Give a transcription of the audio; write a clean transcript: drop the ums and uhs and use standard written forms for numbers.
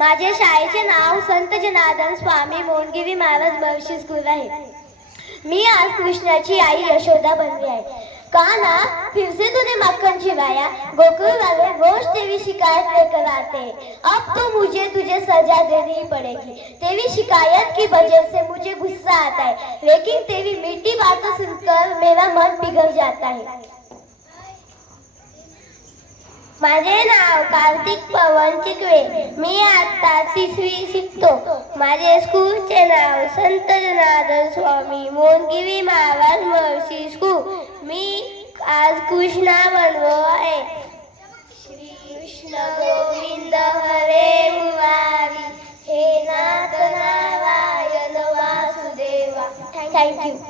माझे शाळेचे नाव संत जनार्दन स्वामी मोहनगिरी महाराज महर्षी स्कूल आहे। मी आज कृष्णाची आई यशोदा बनली आहे। कान्हा फिर से तूने मक्खन खिलाया, गोकुल वाले रोज तेरी शिकायत लेकर आते। अब तो मुझे तुझे सजा देनी ही पड़ेगी। तेरी शिकायत की वजह से मुझे गुस्सा आता है, लेकिन तेरी मीठी बातें सुनकर मेरा मन पिघल जाता है। माझे नाव कार्तिक पवन चिकवे। मी आता 3वी शिकतो। माझे स्कूलचे नाव संत जनार्दन स्वामी मोहनगिरी महाराज महर्षी स्कूल। मी आज कृष्णा बनलो आहे। श्री कृष्ण गोविंद हरे मुरारी, हे नाथ नारायण वासुदेवा। थँक्यू।